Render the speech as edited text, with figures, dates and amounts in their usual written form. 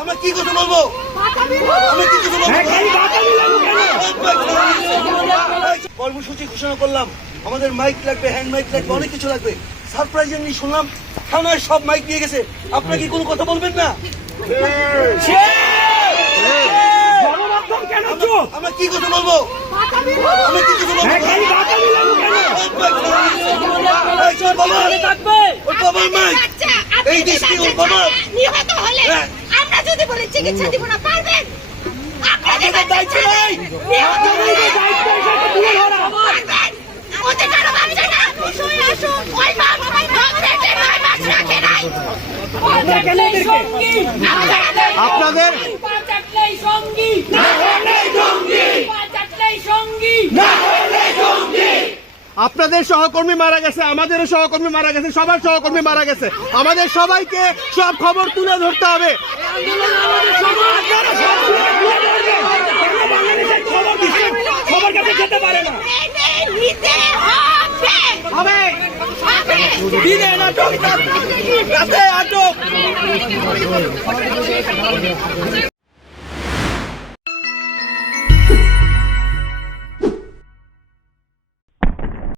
আমরা কি কথা বলবো? আমি কি কথা বলবো? কর্মসূচি ঘোষণা করলাম, আমাদের মাইক লাগবে, হ্যান্ড মাইক লাগবে, অনেক কিছু লাগবে। সারপ্রাইজিংলি শুনলাম থানায় সব মাইক নিয়ে গেছে। আপনারা কি কোনো কথা বলবেন না? আমরা কি কথা বলবো? আমি কি কথা বলবো? এই দেশ কি ওর বাবা? নিহত হলে আমরা যদি বলি চিকিৎসা দিব না, পারবেন? আপনাদের দায়িত্ব নেই। নিহত হলে দায়িত্ব এসে তুলে ধরা পারবেন? ওদের কারো ভাবছে না। শুই আসুন, ওই বাপ ওদেরকে নয় মাস রাখে নাই। আপনাদের আপনাদের সহকর্মী মারা গেছে, আমাদেরও সহকর্মী মারা গেছে, সবার সহকর্মী মারা গেছে। আমাদের সবাইকে সব খবর তুলে ধরতে হবে। খবর কাছে যেতে পারে না। নিতে হবে। দিনে নাটক, রাতে আটক।